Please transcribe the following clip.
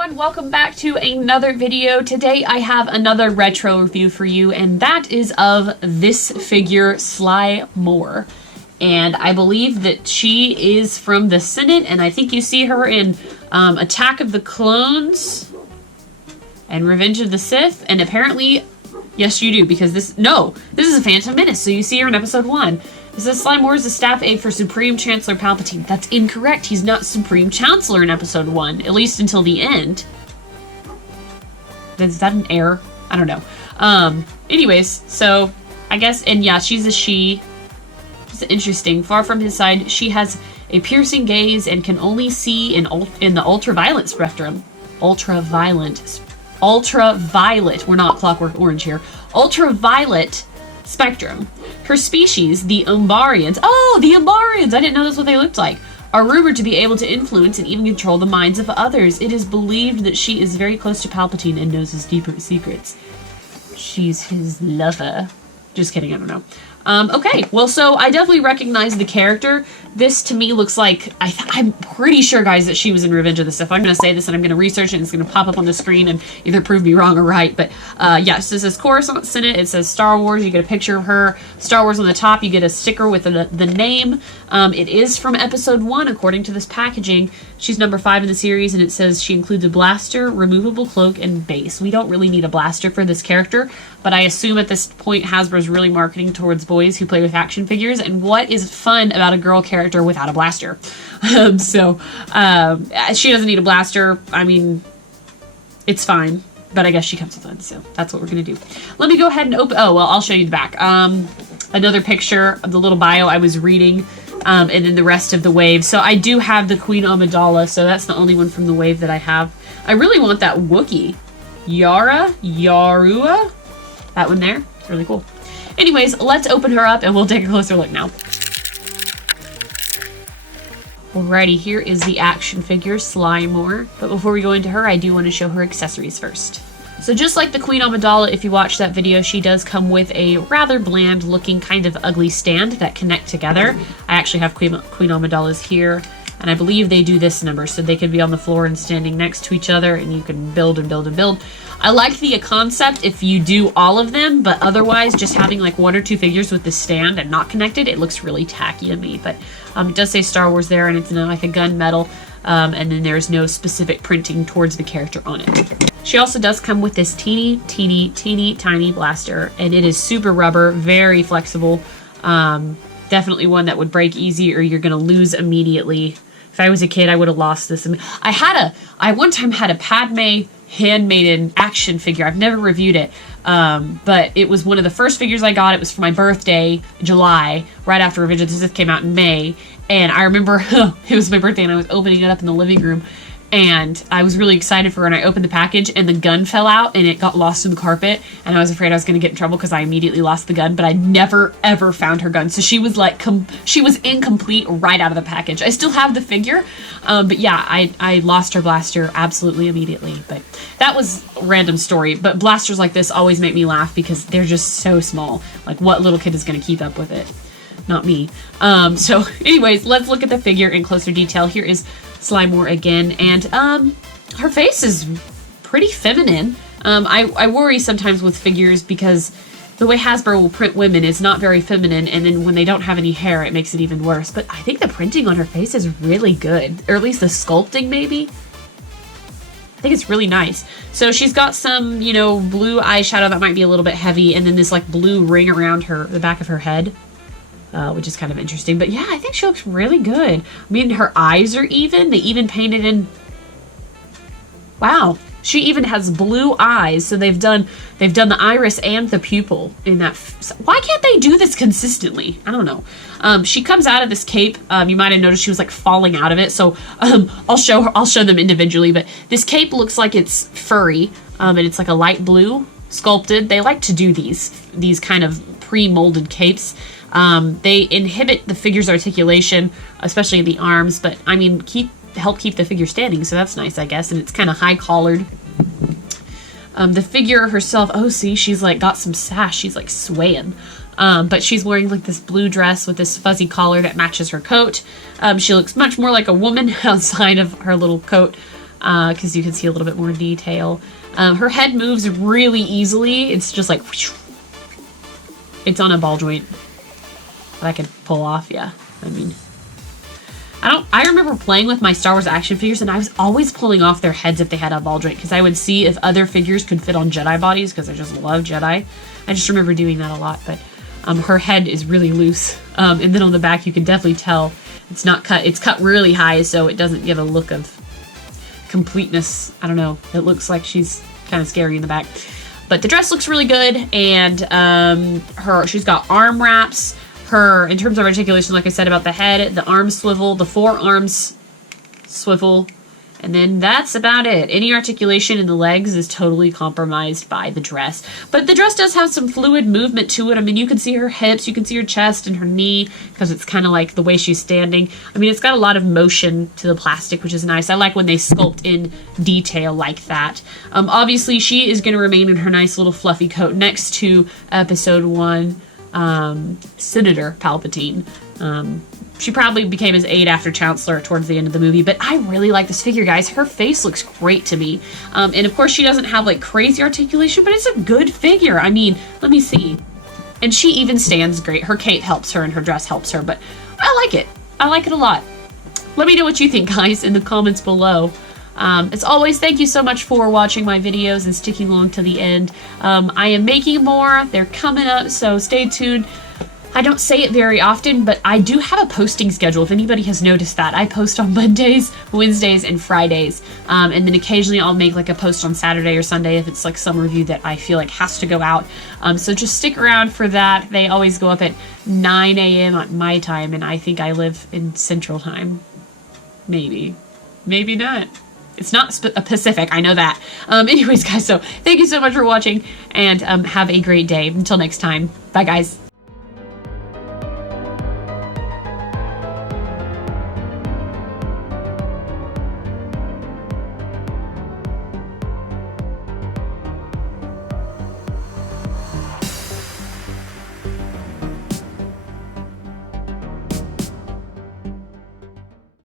everyone, welcome back to another video. Today I have another retro review for you, and that is of this figure, Sly Moore. And I believe that she is from the Senate, and I think you see her in Attack of the Clones and Revenge of the Sith, and apparently, yes you do, because this is a Phantom Menace, so you see her in episode 1. It says Sly Moore is the staff aide for Supreme Chancellor Palpatine. That's incorrect. He's not Supreme Chancellor in episode 1, at least until the end. Is that an error? I don't know. Anyways, so I guess, and yeah, she's a she. It's interesting. Far from his side, she has a piercing gaze and can only see in the ultraviolet spectrum. Ultraviolet. We're not Clockwork Orange here. Ultraviolet spectrum. Her species, the Umbarians, the Umbarians, I didn't know that's what they looked like, are rumored to be able to influence and even control the minds of others. It is believed that she is very close to Palpatine and knows his deeper secrets. She's his lover. Just kidding, I don't know. Okay, well, so I definitely recognize the character. This, to me, looks like, I'm pretty sure, guys, that she was in Revenge of the Sith. I'm going to say this, and I'm going to research it, and it's going to pop up on the screen and either prove me wrong or right. But, yes, this is Coruscant Senate. It says Star Wars. You get a picture of her. Star Wars on the top. You get a sticker with the name. It is from Episode 1, according to this packaging. She's number 5 in the series, and it says she includes a blaster, removable cloak, and base. We don't really need a blaster for this character, but I assume at this point Hasbro's really marketing towards boys who play with action figures, and what is fun about a girl character without a blaster? She doesn't need a blaster. I mean, it's fine, but I guess she comes with one, so that's what we're gonna do. Let me go ahead and open, I'll show you the back. Another picture of the little bio I was reading, and then the rest of the wave. So I do have the Queen Amidala, so that's the only one from the wave that I have. I really want that Wookiee. Yarua? That one there. It's really cool. Anyways, let's open her up and we'll take a closer look now. Alrighty, here is the action figure, Sly Moore. But before we go into her, I do want to show her accessories first. So just like the Queen Amidala, if you watch that video, she does come with a rather bland looking kind of ugly stand that connect together. I actually have Queen Amidala's here, and I believe they do this number, so they can be on the floor and standing next to each other, and you can build and build and build. I like the concept if you do all of them, but otherwise just having like 1 or 2 figures with the stand and not connected, it looks really tacky to me. But it does say Star Wars there, and it's like a gunmetal, and then there's no specific printing towards the character on it. She also does come with this teeny tiny blaster, and it is super rubber, very flexible. Definitely one that would break easy or you're gonna lose immediately. If I was a kid, I would have lost this. I one time had a Padme handmade action figure. I've never reviewed it, but it was one of the first figures I got. It was for my birthday, July, right after Revenge of the Sith came out in May. And I remember it was my birthday and I was opening it up in the living room. And I was really excited for her, and I opened the package, and the gun fell out, and it got lost in the carpet, and I was afraid I was going to get in trouble because I immediately lost the gun, but I never, ever found her gun. So she was like, she was incomplete right out of the package. I still have the figure, but yeah, I lost her blaster absolutely immediately, but that was a random story. But blasters like this always make me laugh because they're just so small. Like, what little kid is going to keep up with it? Not me. So anyways, let's look at the figure in closer detail. Here is Sly Moore again, and her face is pretty feminine. I worry sometimes with figures because the way Hasbro will print women is not very feminine, and then when they don't have any hair, it makes it even worse. But I think the printing on her face is really good, or at least the sculpting maybe. I think it's really nice. So she's got some, blue eyeshadow that might be a little bit heavy, and then this like blue ring around the back of her head. Which is kind of interesting. But yeah, I think she looks really good. I mean, her eyes are even. They even painted in... Wow. She even has blue eyes. So they've done the iris and the pupil in that. Why can't they do this consistently? I don't know. She comes out of this cape. You might have noticed she was like falling out of it. So I'll show them individually. But this cape looks like it's furry. And it's like a light blue sculpted. They like to do these kind of pre-molded capes. They inhibit the figure's articulation, especially the arms, but I mean, help keep the figure standing, so that's nice, I guess, and it's kind of high-collared. The figure herself, see, she's like got some sash, she's like swaying. But she's wearing like this blue dress with this fuzzy collar that matches her coat. She looks much more like a woman outside of her little coat. because you can see a little bit more detail. Her head moves really easily. It's just like, whoosh. It's on a ball joint that I could pull off. Yeah, I mean, I remember playing with my Star Wars action figures, and I was always pulling off their heads if they had a ball joint, because I would see if other figures could fit on Jedi bodies, because I just love Jedi. I just remember doing that a lot. But her head is really loose, and then on the back you can definitely tell it's not cut. It's cut really high, so it doesn't give a look of completeness. I don't know. It looks like she's kind of scary in the back. But the dress looks really good, and she's got arm wraps. In terms of articulation, like I said about the head, the arms swivel, the forearms swivel, and then that's about it. Any articulation in the legs is totally compromised by the dress. But the dress does have some fluid movement to it. I mean, you can see her hips, you can see her chest and her knee, because it's kind of like the way she's standing. I mean, it's got a lot of motion to the plastic, which is nice. I like when they sculpt in detail like that. Obviously, she is going to remain in her nice little fluffy coat next to Episode 1 Senator Palpatine. She probably became his aide after Chancellor towards the end of the movie, but I really like this figure, guys. Her face looks great to me. And of course she doesn't have like crazy articulation, but it's a good figure. I mean, let me see. And she even stands great. Her cape helps her and her dress helps her, but I like it. I like it a lot. Let me know what you think, guys, in the comments below. As always, thank you so much for watching my videos and sticking along to the end. I am making more. They're coming up, so stay tuned. I don't say it very often, but I do have a posting schedule, if anybody has noticed that. I post on Mondays, Wednesdays, and Fridays. And then occasionally I'll make like a post on Saturday or Sunday if it's like some review that I feel like has to go out. So just stick around for that. They always go up at 9 a.m. at my time, and I think I live in Central Time. Maybe. Maybe not. It's not Pacific, I know that. Anyways, guys, so thank you so much for watching, and have a great day. Until next time. Bye, guys.